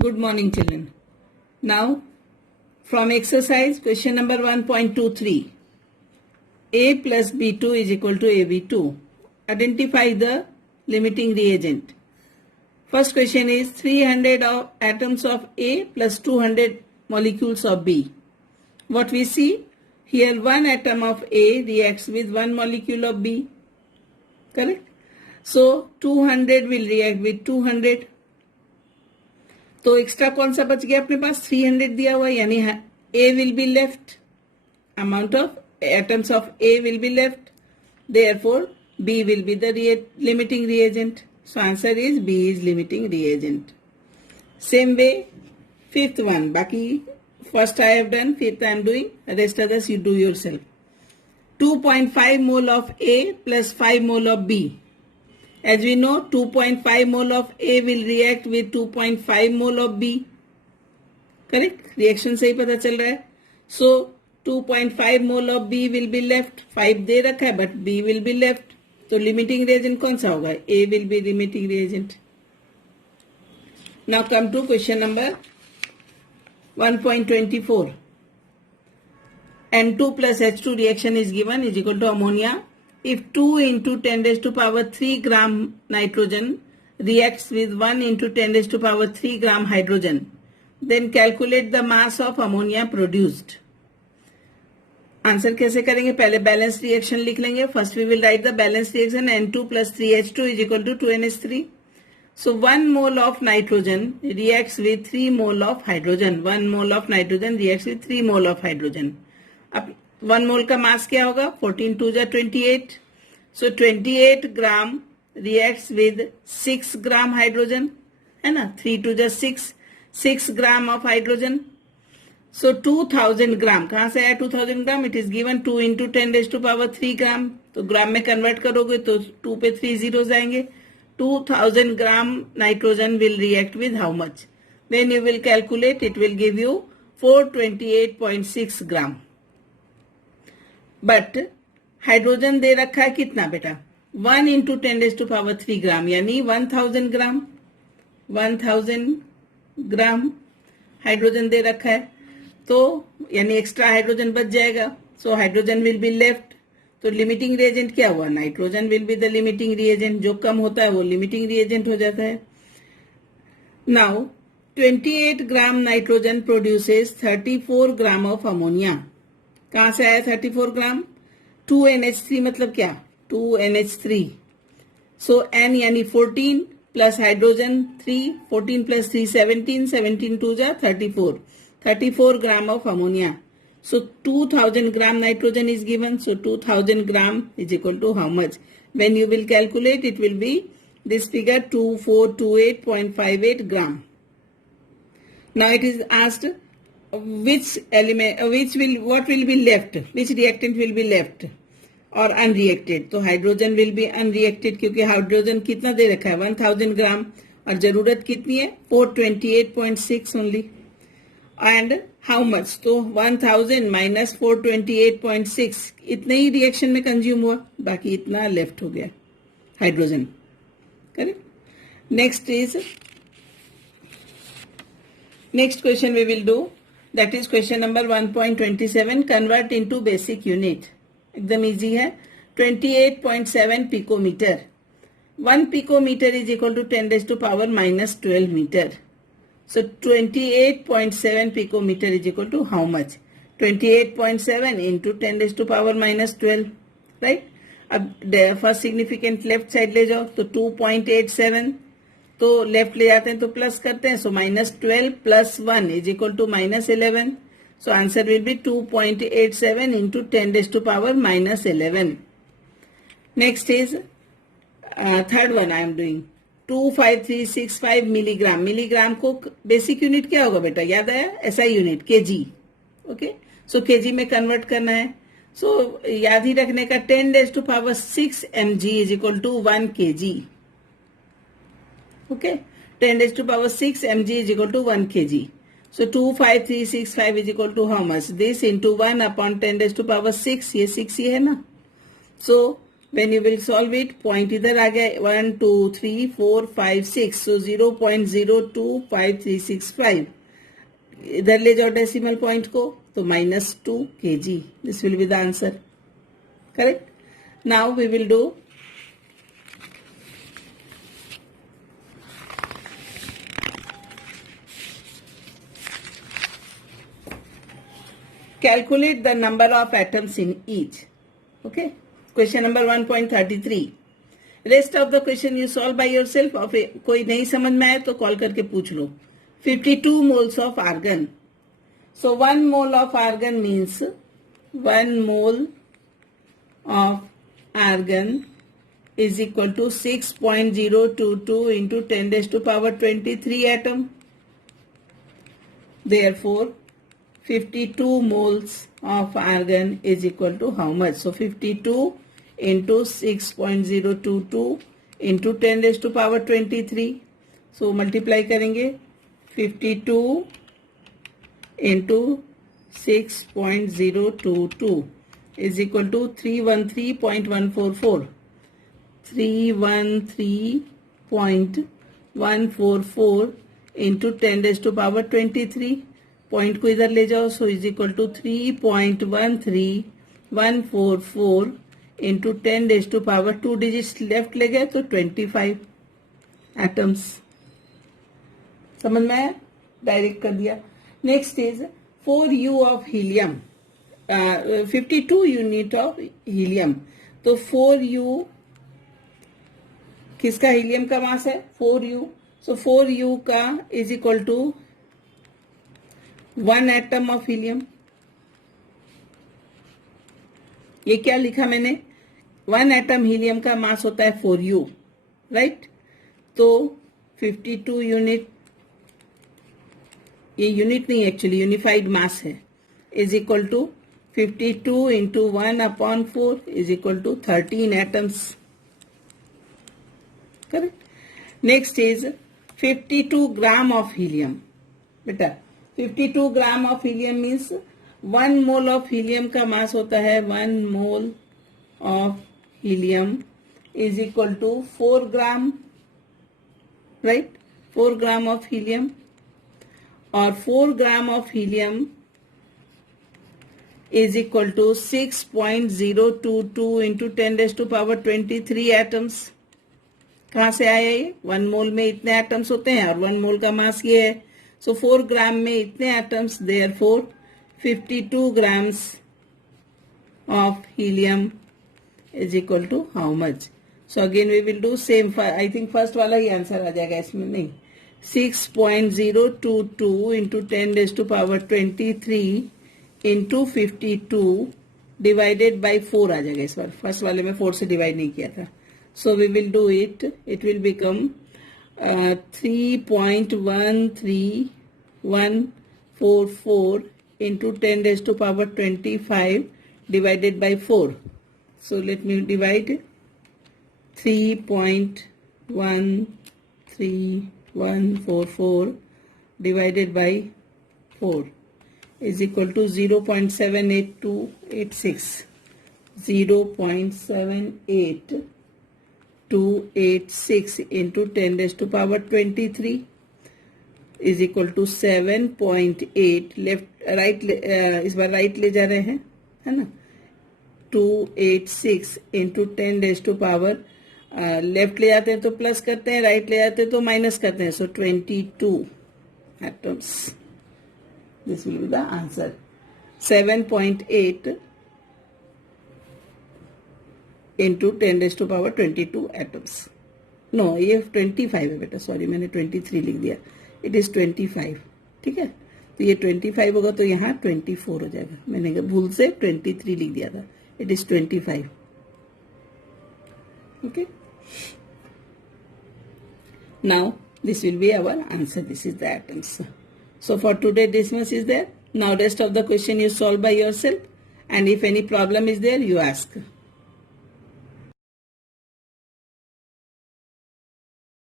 Good morning, children. Now, from exercise question number 1.23, A plus B2 is equal to AB2. Identify the limiting reagent. First question is 300 atoms of A plus 200 molecules of B. What we see here, one atom of A reacts with one molecule of B. Correct? So 200 will react with 200. तो extra कौन सा बच गया अपने पास? 300 दिया हुआ, यानी A will be left. Amount of atoms of A will be left. Therefore, B will be the limiting reagent. So answer is B is limiting reagent. Same way, fifth one. Baki, first I have done, fifth I am doing. Rest others you do yourself. 2.5 mole of A plus 5 mole of B. As we know, 2.5 mole of A will react with 2.5 mole of B. Correct? Reaction से ही पता चल रहा है. So 2.5 mole of B will be left. 5 दे रखा है, but B will be left. तो limiting reagent कौन सा होगा? A will be limiting reagent. Now come to question number 1.24. N2 plus H2 reaction is given is equal to ammonia. If 2 into 10 raised to power 3 gram nitrogen reacts with 1 into 10 raised to power 3 gram hydrogen, then calculate the mass of ammonia produced. Answer कैसे करेंगे? पहले balance reaction लिख लेंगे. First we will write the balance reaction N2 plus 3H2 is equal to 2NH3. So 1 mole of nitrogen reacts with 3 mole of hydrogen. 1 mole of nitrogen reacts with 3 mole of hydrogen. अब 1 mole का मास क्या होगा? 14 2 जा 28. So 28 gram reacts with 6 gram hydrogen, है ना? 3 2 जा 6 gram of hydrogen. So 2000 gram कहाँ से आया? 2000 gram. It is given 2 into 10 raised to power 3 gram. तो ग्राम में कन्वर्ट करोगे तो 2 पे 3 zeros आएंगे. 2000 gram nitrogen will react with how much? When you will calculate, it will give you 428.6 gram. But hydrogen दे रखा है कितना बेटा? 1 into 10 raised to power 3 ग्राम, यानी 1000 ग्राम. 1000 ग्राम हाइड्रोजन दे रखा है, तो यानी एक्स्ट्रा हाइड्रोजन बच जाएगा. So hydrogen will be left. तो लिमिटिंग रिएजेंट क्या हुआ? Nitrogen will be the limiting reagent. जो कम होता है वो लिमिटिंग रिएजेंट हो जाता है. Now 28 gram nitrogen produces 34 gram of ammonia. कहां से आया 34 ग्राम? 2NH3 मतलब क्या? 2NH3. सो N यानी 14 प्लस हाइड्रोजन 3, 14 प्लस 3 17, 17 2 जा 34. 34 gram of ammonia. So 2000 gram nitrogen is given. So 2000 gram is equal to how much? When you will calculate, it will be this figure 2428.58 gram. Now it is asked which element, what will be left? Which reactant will be left or unreacted? तो hydrogen will be unreacted क्योंकि hydrogen कितना दे रखा है? 1000 ग्राम. और जरूरत कितनी है? 428.6 only. And how much? तो 1000 minus 428.6 इतने ही रिएक्शन में कंज्यूम हुआ, बाकी इतना लेफ्ट हो गया hydrogen. Correct. Next question we will do, that is question number 1.27. Convert into basic unit. एकदम इजी है. 28.7 picometer. 1 picometer is equal to 10 raised to power minus 12 metre. So 28.7 picometer is equal to how much? 28.7 into 10 raised to power minus 12, right? अब first significant left side ले जाओ तो 2.87, तो left ले जाते हैं तो प्लस करते हैं. So minus 12 plus 1 is equal to minus 11. So answer will be 2.87 into 10 raised to power minus 11. Next is third one I am doing. 25365 milligram. Milligram को बेसिक यूनिट क्या होगा बेटा? याद आया? SI unit kg. Okay. So kg में convert करना है. सो याद ही रखने का 10 raised to power 6 mg is equal to 1 kg. Okay. 10 raised to power 6 mg is equal to 1 kg. So 25365 is equal to how much? This into 1 upon 10 raised to power 6. ये 6 ही है ना. सो When you will solve it, point इधर आ गया 1 2 3 4 5 6, so 0.025365. इधर ले जाओ decimal point को तो -2 kg. This will be the answer. Correct? Now we will do calculate the number of atoms in each. Okay? Question number 1.33. Rest of the question you solve by yourself. और कोई नहीं समझ में आए तो call करके पूछ लो. 52 moles of argon. So 1 mole of argon means 1 mole of argon is equal to 6.022 into 10 raised to power 23 atom. Therefore, 52 moles of argon is equal to how much? So 52 into 6.022 into 10 raised to power 23. So multiply करेंगे 52 into 6.022 is equal to 313.144. 313.144 into 10 raised to power 23. Point को इधर ले जाओ, so is equal to 3.13144 into 10 raise to power 2 digits left ले गए तो 25 atoms. समझ में आया? डायरेक्ट कर दिया. Next is 4u of helium, 52 unit of helium. तो 4u किसका हीलियम का मास है? 4u. सो 4u का is equal to 1 atom of helium. ये क्या लिखा मैंने? 1 एटम हीलियम का मास होता है 4u, राइट? तो 52 यूनिट, ये यूनिट नहीं एक्चुअली यूनिफाइड मास है, is equal to 52 into 1/4 is equal to 13 atoms. Correct. Next is 52 gram of helium. बेटा 52 gram of helium means 1 mole of helium का mass होता है 1 mole of helium is equal to 4 gram, right? 4 gram of helium. और 4 gram of helium is equal to 6.022 into 10 raise to power 23 atoms. कहां से आया ये? 1 मोल में इतने एटम्स होते हैं और 1 मोल का मास ये है. So 4 ग्राम में इतने atoms, therefore 52 grams of helium is equal to how much? So again we will do same. I think first वाला ही आंसर आ जाएगा इसमें. नहीं, 6.022 into 10 raised to power 23 into 52 divided by 4 आ जाएगा इस बार. फर्स्ट वाले में 4 से डिवाइड नहीं किया था. So we will do it. It will become 3.13144 into 10 raised to power 25 divided by 4. So let me divide 3.13144 divided by 4 is equal to 0.78286. 0.78286 into 10 raised to power 23 is equal to 7.8. Left right इस बार right ले जा रहे हैं, है ना? 286 into 10 raise to power, left ले जाते हैं तो प्लस करते हैं, राइट ले जाते हैं तो माइनस करते हैं. So 22 atoms. This will be the answer. 7.8 into 10 raise to power 22 atoms. No, ये 25 है बेटा, सॉरी मैंने 23 लिख दिया. It is 25. ठीक है, तो ये 25 होगा तो यहाँ 24 हो जाएगा. मैंने भूल से 23 लिख दिया था. It is 25. Okay, now this will be our answer. This is the atoms. So for today this much is there. Now rest of the question you solve by yourself, and if any problem is there you ask.